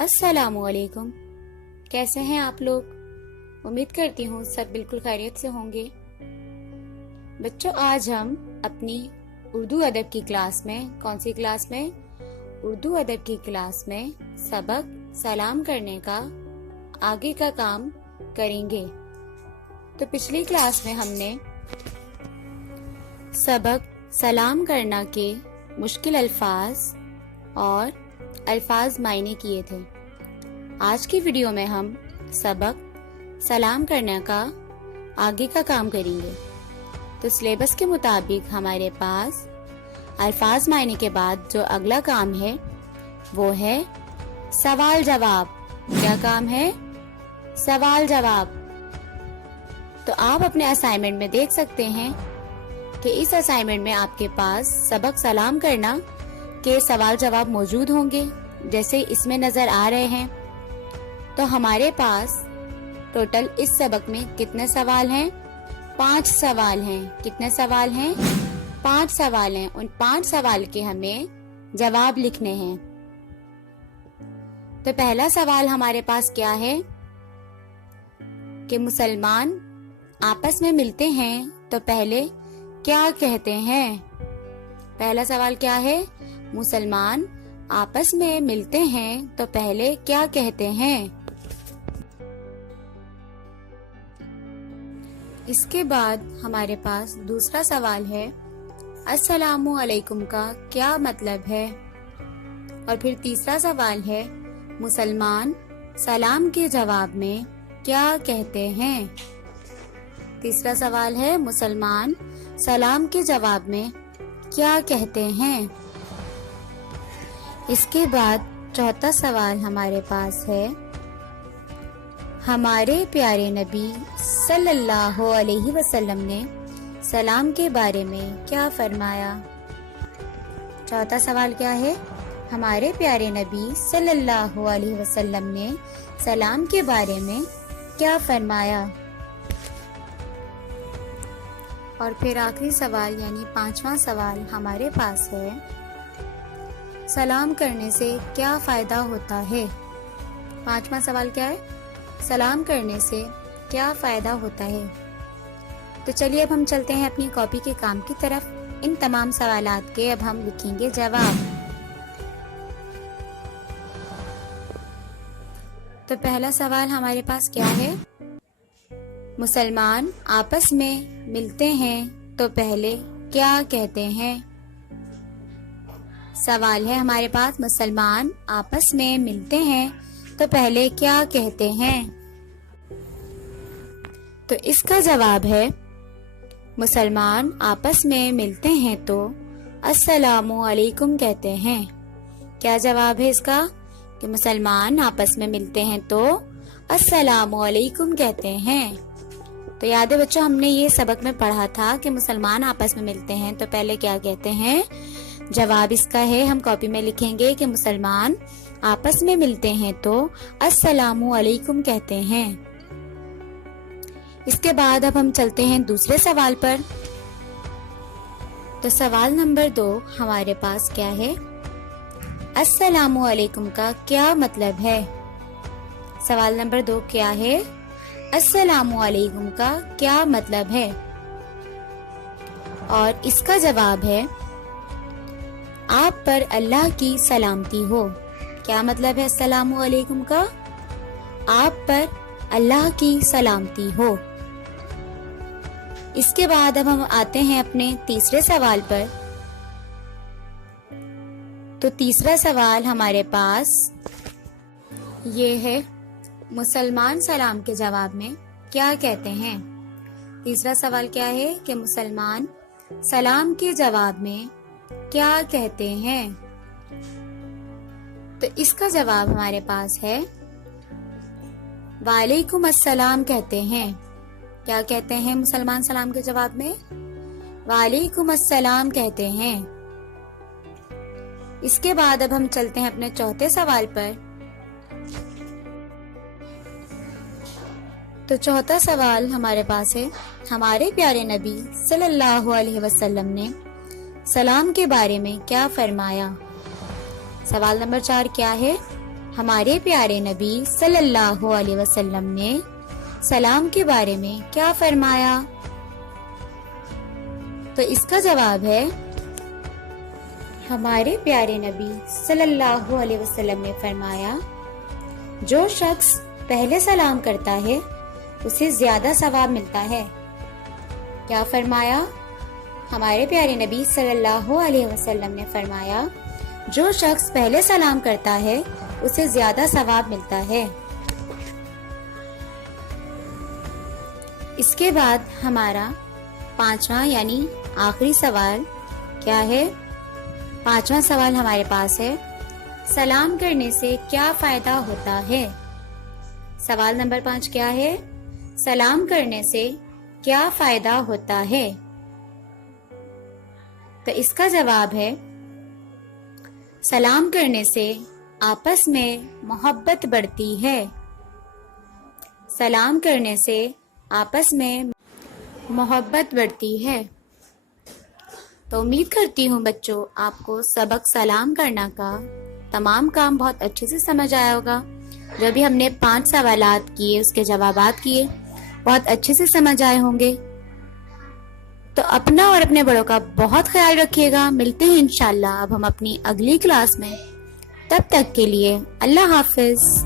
अस्सलाम वालेकुम। कैसे हैं आप लोग? उम्मीद करती हूँ सब बिल्कुल खैरियत से होंगे। बच्चों, आज हम अपनी उर्दू अदब की क्लास में, कौन सी क्लास में? उर्दू अदब की क्लास में सबक सलाम करने का आगे का काम करेंगे। तो पिछली क्लास में हमने सबक सलाम करना के मुश्किल अल्फाज और अल्फाज मायने किए थे। आज की वीडियो में हम सबक सलाम करने का आगे का काम करेंगे। तो सिलेबस के मुताबिक हमारे पास अल्फाज मायने के बाद जो अगला काम है वो है सवाल जवाब। क्या काम है? सवाल जवाब। तो आप अपने असाइनमेंट में देख सकते हैं कि इस असाइनमेंट में आपके पास सबक सलाम करना के सवाल जवाब मौजूद होंगे, जैसे इसमें नजर आ रहे हैं। तो हमारे पास टोटल इस सबक में कितने सवाल हैं? 5 सवाल हैं। कितने सवाल हैं? 5 सवाल हैं। उन 5 सवाल के हमें जवाब लिखने हैं। तो पहला सवाल हमारे पास क्या है कि मुसलमान आपस में मिलते हैं तो पहले क्या कहते हैं? पहला सवाल क्या है? मुसलमान आपस में मिलते हैं तो पहले क्या कहते हैं? इसके बाद हमारे पास दूसरा सवाल है, अस्सलामु अलैकुम का क्या मतलब है? और फिर तीसरा सवाल है, मुसलमान सलाम के जवाब में क्या कहते हैं? तीसरा सवाल है, मुसलमान सलाम के जवाब में क्या कहते हैं? इसके बाद चौथा सवाल हमारे पास है, हमारे प्यारे नबी सल्लल्लाहु अलैहि वसल्लम ने सलाम के बारे में क्या फरमाया? चौथा सवाल क्या है? हमारे प्यारे नबी सल्लल्लाहु अलैहि वसल्लम ने सलाम के बारे में क्या फरमाया? और फिर आखिरी सवाल यानी 5वां सवाल हमारे पास है, सलाम करने से क्या फायदा होता है? 5वां सवाल क्या है? सलाम करने से क्या फायदा होता है? तो चलिए अब हम चलते हैं अपनी कॉपी के काम की तरफ। इन तमाम सवालात के अब हम लिखेंगे जवाब। तो पहला सवाल हमारे पास क्या है? मुसलमान आपस में मिलते हैं तो पहले क्या कहते हैं? सवाल है हमारे पास, मुसलमान आपस में मिलते हैं तो पहले क्या कहते हैं? तो इसका जवाब है, मुसलमान आपस में मिलते हैं तो अस्सलामु अलैकुम कहते हैं। क्या जवाब है इसका? कि मुसलमान आपस में मिलते हैं तो अस्सलामु अलैकुम कहते हैं। तो याद है बच्चों, हमने ये सबक में पढ़ा था कि मुसलमान आपस में मिलते हैं तो पहले क्या कहते हैं? जवाब इसका है, हम कॉपी में लिखेंगे कि मुसलमान आपस में मिलते हैं तो अस्सलामु अलैकुम कहते हैं। इसके बाद अब हम चलते हैं दूसरे सवाल पर। तो सवाल नंबर 2 हमारे पास क्या है? अस्सलामु अलैकुम का क्या मतलब है? सवाल नंबर 2 क्या है? अस्सलामु अलैकुम का क्या मतलब है? और इसका जवाब है, आप पर अल्लाह की सलामती हो। क्या मतलब है अस्सलामु अलैकुम का? आप पर अल्लाह की सलामती हो। इसके बाद अब हम आते हैं अपने तीसरे सवाल पर। तो तीसरा सवाल हमारे पास ये है, मुसलमान सलाम के जवाब में क्या कहते हैं? तीसरा सवाल क्या है कि मुसलमान सलाम के जवाब में क्या कहते हैं? तो इसका जवाब हमारे पास है, वालेकुम अस्सलाम कहते हैं। क्या कहते हैं मुसलमान सलाम के जवाब में? वालेकुम अस्सलाम कहते हैं। इसके बाद अब हम चलते हैं अपने चौथे सवाल पर। तो चौथा सवाल हमारे पास है, हमारे प्यारे नबी सल्लल्लाहु अलैहि वसल्लम ने सलाम के बारे में क्या फरमाया? सवाल नंबर 4 क्या है? ہمارے پیارے نبی صلی اللہ علیہ وسلم نے سلام کے بارے میں کیا فرمایا؟ تو اس کا جواب ہے ہمارے پیارے نبی صلی اللہ علیہ وسلم نے فرمایا جو شخص پہلے سلام کرتا ہے اسے زیادہ ثواب ملتا ہے۔ کیا فرمایا؟ ہمارے پیارے نبی صلی اللہ علیہ وسلم نے فرمایا جو شخص پہلے سلام کرتا ہے اسے زیادہ ثواب ملتا ہے۔ اس کے بعد ہمارا پانچواں یعنی آخری سوال کیا ہے؟ پانچواں سوال ہمارے پاس ہے سلام کرنے سے کیا فائدہ ہوتا ہے؟ سوال نمبر 5 کیا ہے؟ سلام کرنے سے کیا فائدہ ہوتا ہے؟ تو اس کا جواب ہے سلام کرنے سے آپس میں محبت بڑھتی ہے۔ سلام کرنے سے آپس میں محبت بڑھتی ہے۔ تو امید کرتی ہوں بچوں آپ کو سبق سلام کرنا کا تمام کام بہت اچھے سے سمجھ آیا ہوگا۔ جو بھی ہم نے 5 سوالات کیے اس کے جوابات کیے بہت اچھے سے سمجھ آئے ہوں گے۔ تو اپنا اور اپنے بڑوں کا بہت خیال رکھیے گا۔ ملتے ہیں انشاءاللہ اب ہم اپنی اگلی کلاس میں، تب تک کے لیے اللہ حافظ۔